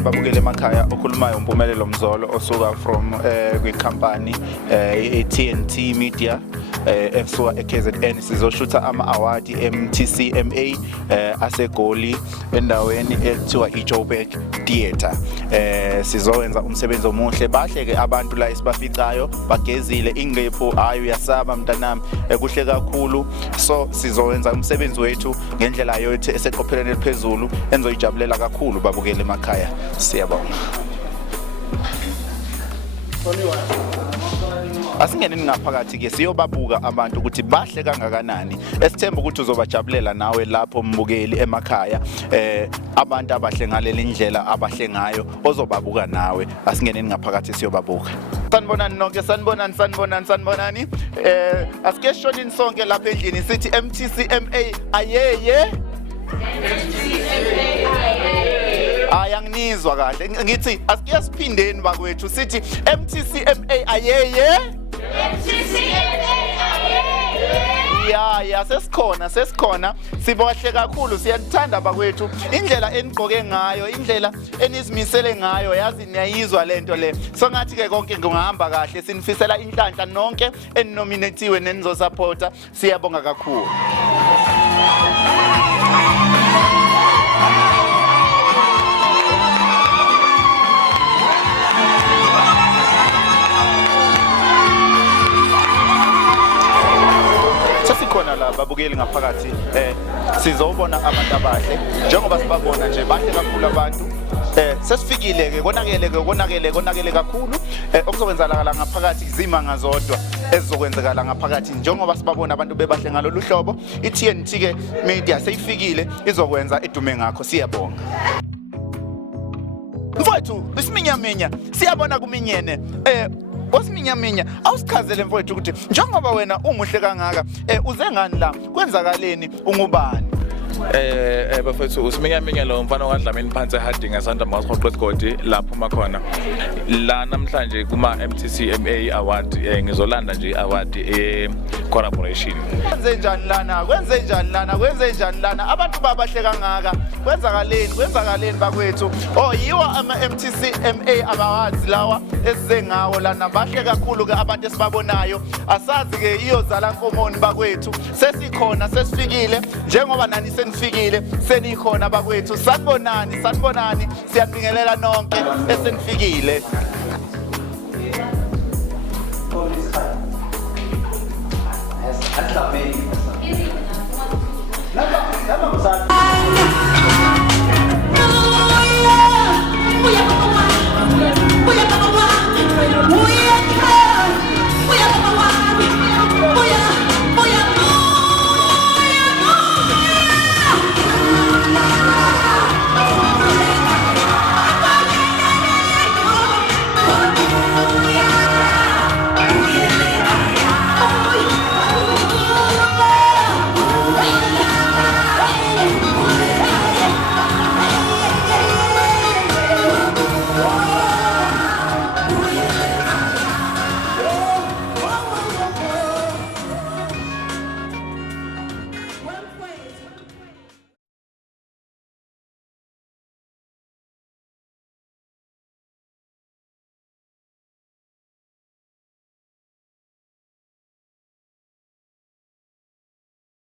Sanibonani babukele emakhaya okhulumayo uMpumelelo Mzolo osuka from kwi-company T&TMedia esuka eKZN sizoshutha ama-award Mtcma aseGoli endaweni ekuthiwa iJOBERG Theatre. Sizowenza umsebenzi omuhle bahle ke abantu la esibaficayo bagezile ingepho hayi uyasaba mntanami kuhle kakhulu so sizowenza umsebenzi wethu ngendlela yethu eseqopheleni eliphezulu enzoyijabulela kakhulu babukele emakhaya siyabonga. Asingeneni ngaphakathi ke siyobabuka abantu ukuthi bahle kangakanani esithemba ukuthi uzobajabulela nawe lapho mbukeli emakhaya abantu abahle ngaleli ndlela abahle ngayo ozobabuka nawe asingeneni ngaphakathi siyobabuka. Sanibonani nonke sanibonani asike shonini sonke lapha endlini sithi Mtcma ayeye ayanginizwa kahle ngithi asike siphindeni bakwethu sithi Mtcma ayeye ya sesikhona sibohle kakhulu siyathanda bakwethu indlela enigqoke ngayo indlela enizimisele ngayo yazi niyayizwa lento le so ngathi ke konke ngihamba kahle sinifisela inhlanhla nonke eninominatiwe nenizosupporta siyabonga kakhulu. Khona la babukeli ngaphakathi sizobona abantu abahle njengoba sibabona nje bahle kakhulu abantu sesifikile ke konakele kakhulu okuzokwenzakala ngaphakathi izimanga zodwa ezizokwenzakala ngaphakathi njengoba sibabona abantu bebahle ngalolu hlobo iTNT ke media seyifikile izokwenza edume ngakho siyabonga. Mfowethu isiminyaminya siyabona kuminyene osiminyaminya awusichazele mfowethu ukuthi njengoba wena umuhle kangaka uze ngani la kwenzakaleni ungubani? Bafethu usiminyaminya lo mfana kaDlamini phansi eharding esanda mawasiqoqe esigodi lapho makhona la namhlanje kuma Mtcma award ngizolanda nje award collaboration. Kwenze njani lana abantu babahle kangaka kwenzakaleni bakwethu yiwo ama Mtcma awards lawa esize ngawo lana bahle kakhulu ke abantu esibabonayo asazi ke iyozala nkomoni bakwethu sesikhona sesifikile njengoba nani senifikile senikhona bakwethu sanibonani siyanibingelela nonke esenifikile.